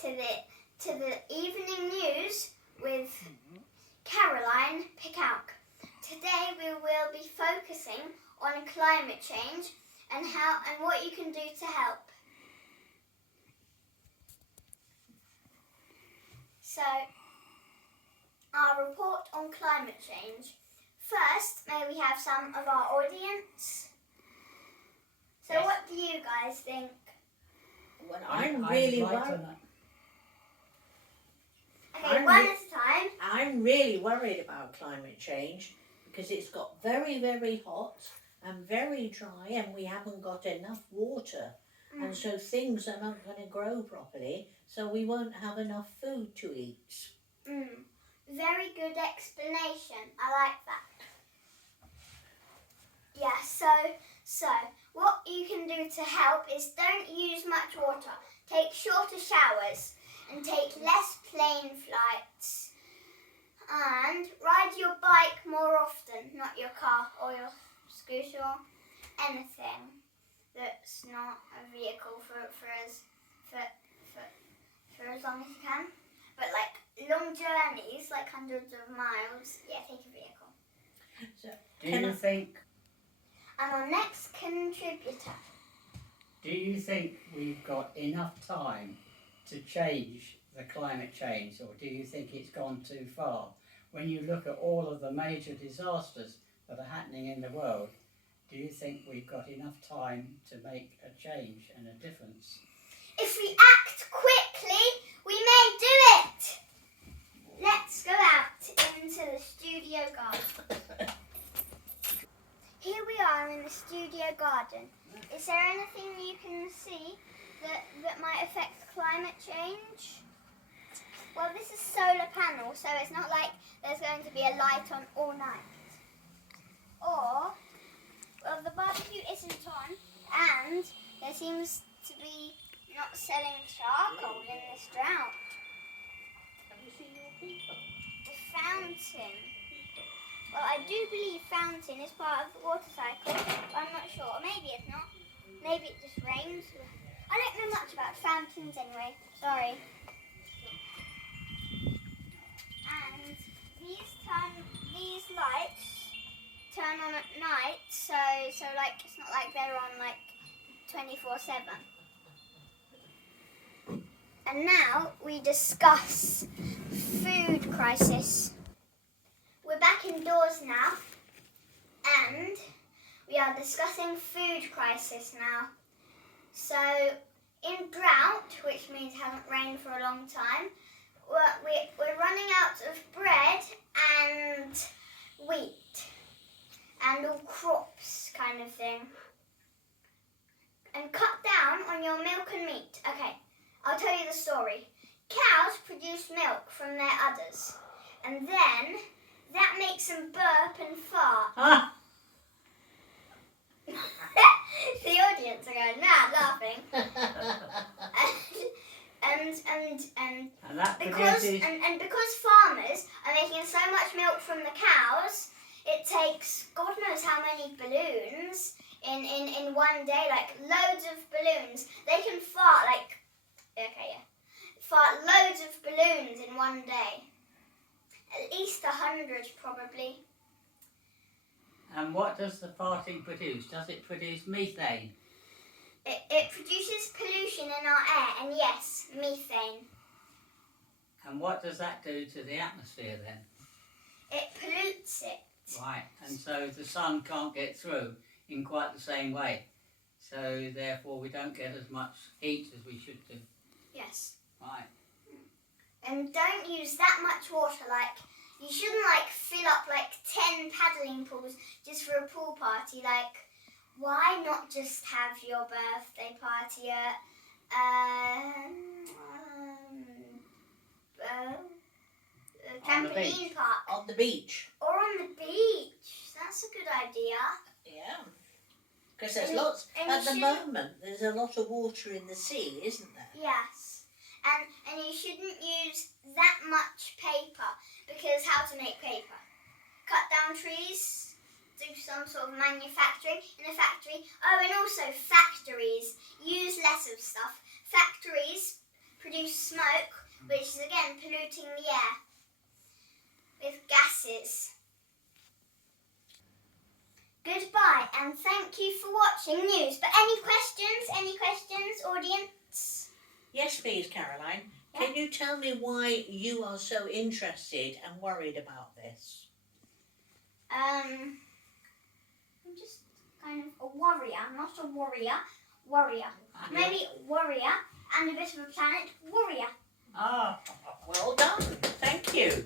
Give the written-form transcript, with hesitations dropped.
to the evening news with Caroline Pikowk. Today we will be focusing on climate change and what you can do to help. So, our report on climate change. First, may we have some of our audience? So, yes. What do you guys think? Well, I'm really worried. Okay, one at a time. I'm really worried about climate change because it's got very, very hot and very dry, and we haven't got enough water. And so things are not going to grow properly, so we won't have enough food to eat. Very good explanation. I like that. Yeah, so what you can do to help is don't use much water. Take shorter showers and take less plane flights. And ride your bike more often, not your car or your scooter or anything that's not a vehicle for as long as you can. But like long journeys, like hundreds of miles, yeah, take a vehicle. So, do you think... And our next contributor. Do you think we've got enough time to change the climate change, or do you think it's gone too far? When you look at all of the major disasters that are happening in the world, do you think we've got enough time to make a change and a difference? If we act quickly, we may do it! Let's go out into the studio garden. Here we are in the studio garden. Is there anything you can see that might affect climate change? Well, this is solar panel, so it's not like there's going to be a light on all night. Or, well, the barbecue isn't on, and there seems to be not selling charcoal in this drought. Have you seen your people? The fountain. Well, I do believe fountain is part of the water cycle, but I'm not sure. Maybe it's not. Maybe it just rains. I don't know much about fountains anyway. Sorry. And these lights turn on at night, so like it's not like they're on like 24/7. And now we discuss food crisis. We're back indoors now, and we are discussing food crisis now. So, in drought, which means it hasn't rained for a long time, we're running out of bread and wheat and all crops kind of thing. And cut down on your milk and meat. Okay, I'll tell you the story. Cows produce milk from their udders, and then that makes them burp and fart. The audience are going mad laughing. and because farmers are making so much milk from the cows, it takes God knows how many balloons in one day, like loads of balloons. They can fart fart loads of balloons in one day. At least 100 probably. And what does the farting produce? Does it produce methane? It produces pollution in our air, and yes, methane. And what does that do to the atmosphere then? It pollutes it. Right, and so the sun can't get through in quite the same way. So therefore we don't get as much heat as we should do. Yes. Right. And don't use that much water, like you shouldn't fill up 10 paddling pools just for a pool party. Why not just have your birthday party at trampoline park? On the beach. Or on the beach. That's a good idea. Yeah. Because there's lots, at the moment, there's a lot of water in the sea, isn't there? Yes. And you shouldn't use that much paper, because how to make paper? Cut down trees, do some sort of manufacturing in a factory. Oh, and also factories use less of stuff. Factories produce smoke, which is again polluting the air with gases. Goodbye, and thank you for watching news. But any questions, audience? Yes, please, Caroline. Can you tell me why you are so interested and worried about this? I'm just kind of a warrior, not a warrior. Warrior. Maybe warrior and a bit of a planet warrior. Ah, well done. Thank you.